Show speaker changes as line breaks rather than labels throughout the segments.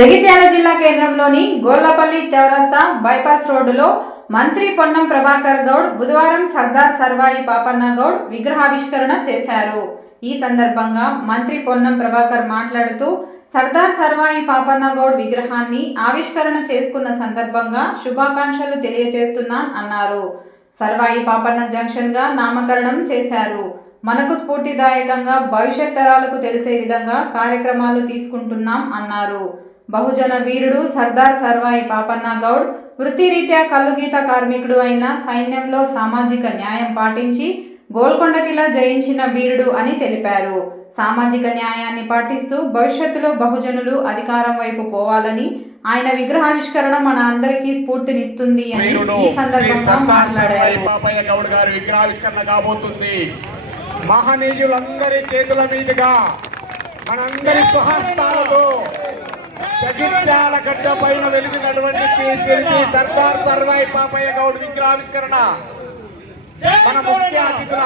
జగిత్యాల జిల్లా కేంద్రంలోని గోల్లపల్లి చౌరస్తా బైపాస్ రోడ్డులో మంత్రి పొన్నం ప్రభాకర్ గౌడ్ బుధవారం సర్దార్ సర్వాయి పాపన్న గౌడ్ విగ్రహావిష్కరణ చేశారు. ఈ సందర్భంగా మంత్రి పొన్నం ప్రభాకర్ మాట్లాడుతూ సర్దార్ సర్వాయి పాపన్న గౌడ్ విగ్రహాన్ని ఆవిష్కరణ చేసుకున్న సందర్భంగా శుభాకాంక్షలు తెలియజేస్తున్నాను అన్నారు. సర్వాయి పాపన్న జంక్షన్గా నామకరణం చేశారు. మనకు స్ఫూర్తిదాయకంగా భవిష్యత్ తరాలకు తెలిసే విధంగా కార్యక్రమాలు తీసుకుంటున్నాం అన్నారు. బహుజన వీరుడు సర్దార్ సర్వాయి పాపన్న గౌడ్ వృత్తిరీత్యా కల్లుగీత కార్మికుడు అయిన సైన్యంలో సామాజిక న్యాయం పాటించి గోల్కొండ కిలా జయించిన వీరుడు అని తెలిపారు. సామాజిక న్యాయాన్ని పాటిస్తూ భవిష్యత్తులో బహుజనులు అధికారం వైపు పోవాలని ఆయన విగ్రహావిష్కరణ మన అందరికీ స్ఫూర్తినిస్తుంది అని ఈ సందర్భంగా మాట్లాడారు.
సర్వాయి పాపయ్య గౌడ్ గారి విగ్రహావిష్కరణ కాబోతుంది. మహనీయులందరి చేతుల మీదుగా మనందరి స్వహస్తాలతో జగిత్యాల గడ్డ పైన వెలిసినటువంటి శ్రీ శ్రీ సర్దార్ సర్వాయి పాపయ్య గౌడ్ విగ్రహావిష్కరణ. మన ముఖ్య అతిథుల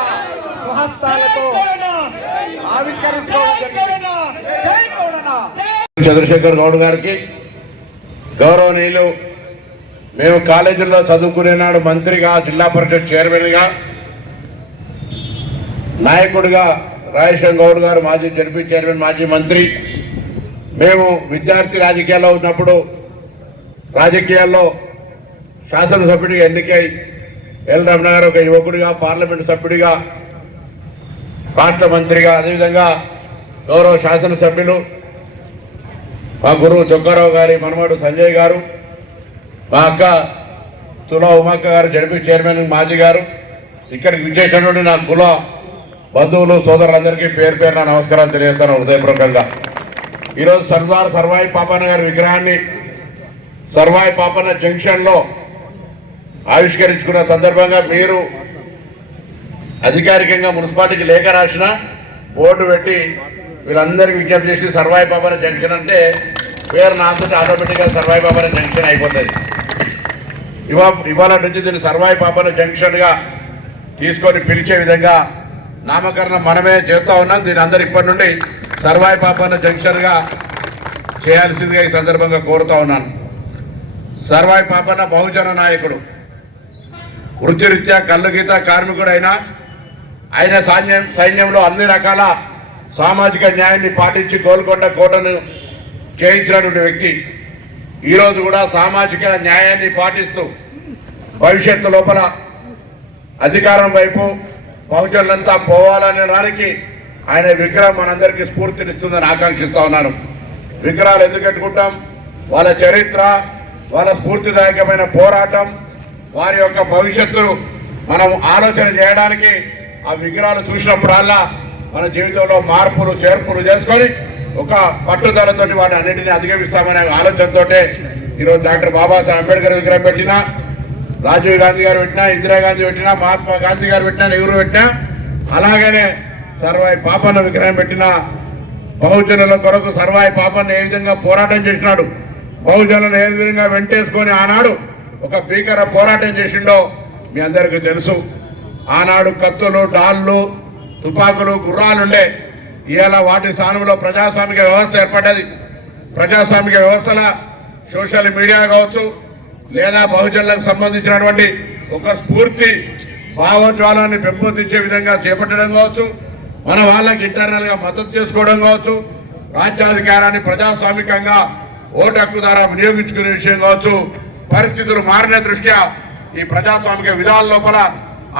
స్వహస్తాలతో ఆవిష్కరించుకోవడం జరిగింది.
చంద్రశేఖర్ గౌడ్ గారికి గౌరవనీయులు మేము కాలేజీల్లో చదువుకునే నాడు మంత్రిగా జిల్లా పరిషత్ చైర్మన్గా నాయకుడిగా రాజశేఖర్ గౌడ్ గారు మాజీ జడ్పీ చైర్మన్ మాజీ మంత్రి మేము విద్యార్థి రాజకీయాల్లో ఉన్నప్పుడు రాజకీయాల్లో శాసనసభ్యుడిగా ఎన్నికై ఎల్ రమణ గారు ఒక యువకుడిగా పార్లమెంటు సభ్యుడిగా రాష్ట్ర మంత్రిగా అదేవిధంగా గౌరవ శాసనసభ్యులు మా గురువు చొక్కారావు గారి మనమడు సంజయ్ గారు మా అక్క తులా ఉమాక్క గారు జడ్పీ చైర్మన్ మాజీ గారు ఇక్కడికి విచ్చేసినటువంటి నా కుల బంధువులు సోదరులందరికీ పేరు పేరున నమస్కారాలు తెలియజేస్తాను హృదయపూర్వకంగా. ఈరోజు సర్దార్ సర్వాయి పాపన్న గారి విగ్రహాన్ని సర్వాయి పాపన్న జంక్షన్లో ఆవిష్కరించుకున్న సందర్భంగా మీరు అధికారికంగా మున్సిపాలిటీకి లేఖ రాసిన బోర్డు పెట్టి వీళ్ళందరికీ విజ్ఞప్తి చేసి సర్వాయి పాపన జంక్షన్ అంటే పేరు నాతో ఆటోమేటిక్గా సర్వాయి పాపన జంక్షన్ అయిపోతుంది. ఇవా ఇవాళ నుంచి దీన్ని సర్వాయి పాపన జంక్షన్గా తీసుకొని పిలిచే విధంగా నామకరణం మనమే చేస్తూ ఉన్నాం. దీని అందరు ఇప్పటి నుండి సర్వాయి పాపన్న జంక్షన్గా చేయాల్సిందిగా ఈ సందర్భంగా కోరుతా ఉన్నాను. సర్వాయి పాపన్న బహుజన నాయకుడు. వృత్తిరీత్యా కళ్ళుగీత కార్మికుడైనా ఆయన సైన్యం సైన్యంలో అన్ని రకాల సామాజిక న్యాయాన్ని పాటించి గోల్కొండ కోటను చేయించినటువంటి వ్యక్తి. ఈరోజు కూడా సామాజిక న్యాయాన్ని పాటిస్తూ భవిష్యత్తు లోపల అధికారం వైపు బహుజనులంతా పోవాలనే దానికి ఆయన విగ్రహం మనందరికీ స్ఫూర్తినిస్తుందని ఆకాంక్షిస్తా ఉన్నాను. విగ్రహాలు ఎందుకు పెట్టుకుంటాం వాళ్ళ చరిత్ర వాళ్ళ స్ఫూర్తిదాయకమైన పోరాటం వారి యొక్క భవిష్యత్తును మనం ఆలోచన చేయడానికి ఆ విగ్రహాలు చూసినప్పుడల్లా మన జీవితంలో మార్పులు చేర్పులు చేసుకొని ఒక పట్టుదలతోటి వాటి అన్నింటినీ అధిగమిస్తామనే ఆలోచనతోటే ఈరోజు డాక్టర్ బాబాసాహెబ్ అంబేద్కర్ విగ్రహం పెట్టినా రాజీవ్ గాంధీ గారు పెట్టినా ఇందిరాగాంధీ పెట్టినా మహాత్మా గాంధీ గారు పెట్టినా నెహ్రూ పెట్టినా అలాగనే సర్వాయి పాపన్న విగ్రహం పెట్టిన బహుజనుల కొరకు సర్వాయి పాపన్న ఏ విధంగా పోరాటం చేసినాడు? బహుజనులను ఏ విధంగా వెంటేసుకొని ఆనాడు ఒక భీకర పోరాటం చేసిండో మీ అందరికీ తెలుసు. ఆనాడు కత్తులు డాళ్ళు తుపాకులు గుర్రాలుండే. ఇవాళ వాటి స్థానంలో ప్రజాస్వామిక వ్యవస్థ ఏర్పడ్డది. ప్రజాస్వామిక వ్యవస్థల సోషల్ మీడియా కావచ్చు లేదా బహుజనులకు సంబంధించినటువంటి ఒక స్ఫూర్తి భావోజ్వాలాన్ని పెంపొందించే విధంగా చేపట్టడం కావచ్చు మన వాళ్ళకి ఇంటర్నల్గా మద్దతు చేసుకోవడం కావచ్చు రాజ్యాధికారాన్ని ప్రజాస్వామికంగా ఓటు హక్కు ద్వారా వినియోగించుకునే విషయం కావచ్చు పరిస్థితులు మారిన దృష్ట్యా ఈ ప్రజాస్వామిక విధాల లోపల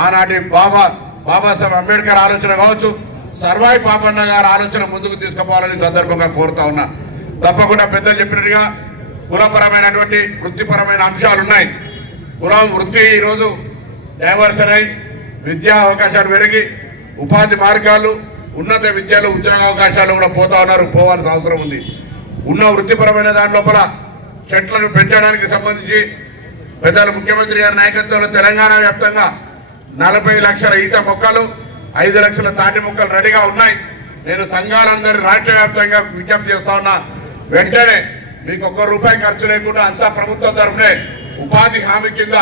ఆనాటి బాబా బాబాసాహెబ్ అంబేద్కర్ ఆలోచన కావచ్చు సర్వాయి పాపన్న గారి ఆలోచన ముందుకు తీసుకుపోవాలని సందర్భంగా కోరుతా ఉన్నా. తప్పకుండా పెద్దలు చెప్పినట్టుగా కులపరమైనటువంటి వృత్తిపరమైన అంశాలు ఉన్నాయి. కులం వృత్తి ఈరోజు డైవర్సన్ అయి విద్యా అవకాశాలు పెరిగి ఉపాధి మార్గాలు ఉన్నత విద్యలు ఉద్యోగ అవకాశాలు కూడా పోతా ఉన్నారు పోవాల్సిన అవసరం ఉంది. ఉన్న వృత్తిపరమైన దాని లోపల చెట్లను పెంచడానికి సంబంధించి పెద్దలు ముఖ్యమంత్రి గారి నాయకత్వంలో తెలంగాణ వ్యాప్తంగా నలభై లక్షల ఈత మొక్కలు ఐదు లక్షల తాటి మొక్కలు రెడీగా ఉన్నాయి. నేను సంఘాలందరి రాష్ట్ర వ్యాప్తంగా విజ్ఞప్తి చేస్తా ఉన్నా వెంటనే మీకు ఒక్క రూపాయి ఖర్చు లేకుండా అంతా ప్రభుత్వ తరఫునే ఉపాధి హామీ కింద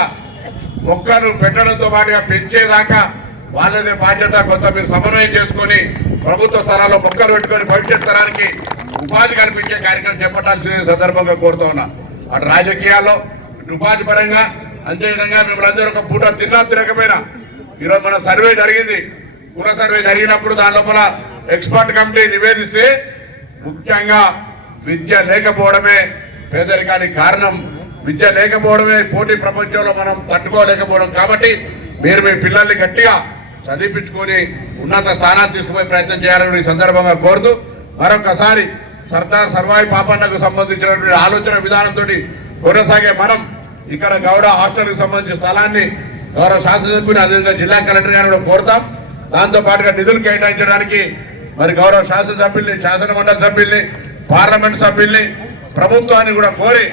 మొక్కలు పెట్టడంతో పాటుగా పెంచేదాకా వాళ్ళదే బాధ్యత. కొంత మీరు సమన్వయం చేసుకొని ప్రభుత్వ స్థలాల్లో మొక్కలు పెట్టుకొని భవిష్యత్ తరానికి ఉపాధి కల్పించే కార్యక్రమం చేపట్టాల్సిన సందర్భంగా కోరుతా ఉన్నా. అటు రాజకీయాల్లో ఉపాధి పరంగా అంతేవిధంగా మిమ్మల్ని అందరూ ఒక పూట తిన్నా తినకపోయినా ఈరోజు మన సర్వే జరిగింది. కుల సర్వే జరిగినప్పుడు దాని లోపల ఎక్స్పర్ట్ కమిటీ నివేదిస్తే ముఖ్యంగా విద్య లేకపోవడమే పేదరికానికి కారణం. విద్య లేకపోవడమే పోటీ ప్రపంచంలో మనం తట్టుకోలేకపోవడం. కాబట్టి మీరు మీ పిల్లల్ని గట్టిగా చదివించుకొని ఉన్నత స్థానాలు తీసుకుపోయే ప్రయత్నం చేయాలని ఈ సందర్భంగా కోరుతూ మరొకసారి సర్దార్ సర్వాయి పాపన్నకు సంబంధించినటువంటి ఆలోచన విధానంతో కొనసాగే మనం ఇక్కడ గౌడ హాస్టల్కి సంబంధించిన స్థలాన్ని గౌరవ శాసనసభ్యుని అదేవిధంగా జిల్లా కలెక్టర్ గారిని కూడా కోరుతాం. దాంతో పాటుగా నిధులు కేటాయించడానికి మరి గౌరవ శాసనసభ్యుల్ని శాసనమండలి సభ్యుల్ని పార్లమెంట్ సభ్యుల్ని ప్రభుత్వాన్ని కూడా కోరి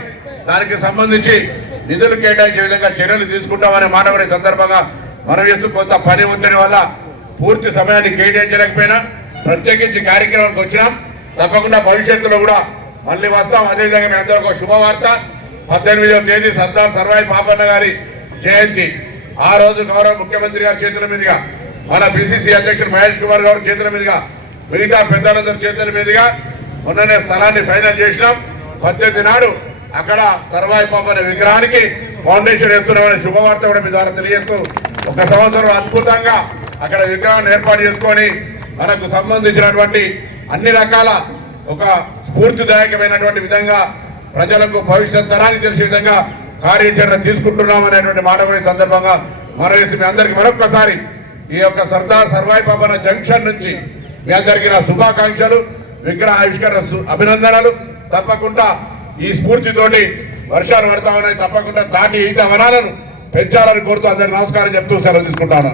దానికి సంబంధించి నిధులు కేటాయించే విధంగా చర్యలు తీసుకుంటామనే మాట కూడా ఈ సందర్భంగా మనం చేస్తూ కొంత పని ఒత్తిడి వల్ల పూర్తి సమయాన్ని కేటాయించలేకపోయినా ప్రత్యేకించి కార్యక్రమానికి వచ్చినాం. తప్పకుండా భవిష్యత్తులో కూడా మళ్ళీ వస్తాం. అదేవిధంగా మీ అందరూ ఒక శుభవార్త. పద్దెనిమిదవ తేదీ సర్దార్ సర్వాయి పాపన్న గారి జయంతి. ఆ రోజు గౌరవ ముఖ్యమంత్రి గారి చేతుల మీదుగా మన పిసిసి అధ్యక్షుడు మహేష్ కుమార్ గారి చేతుల మీదుగా మిగతా పెద్దలందరి చేతుల మీదుగా మొన్ననే స్థలాన్ని ఫైనల్ చేసినాం. పద్దెనిమిది నాడు అక్కడ సర్వాయి పాపన్న విగ్రహానికి ఫౌండేషన్ వేస్తున్నామనే శుభవార్త కూడా మీ ద్వారా తెలియజేస్తూ ఒక సంవత్సరం అద్భుతంగా అక్కడ విగ్రహాన్ని ఏర్పాటు చేసుకొని మనకు సంబంధించినటువంటి అన్ని రకాల ఒక స్ఫూర్తిదాయకమైనటువంటి విధంగా ప్రజలకు భవిష్యత్ తరానికి తెలిసే విధంగా కార్యాచరణ తీసుకుంటున్నాం అనేటువంటి మాట కూడా ఈ సందర్భంగా మరొక మీ అందరికి మరొకసారి ఈ యొక్క సర్దార్ సర్వాయి పాపన జంక్షన్ నుంచి మీ అందరికీ నా శుభాకాంక్షలు విగ్రహ ఆవిష్కరణ సు- అభినందనలు. తప్పకుండా ఈ స్ఫూర్తితోటి వర్షాలు పడతా ఉన్నాయి. తప్పకుండా తాటి ఈత వనాలను పెంచాలని కోరుతూ అందరికి నమస్కారం చెప్తూ సెలవు తీసుకుంటాను.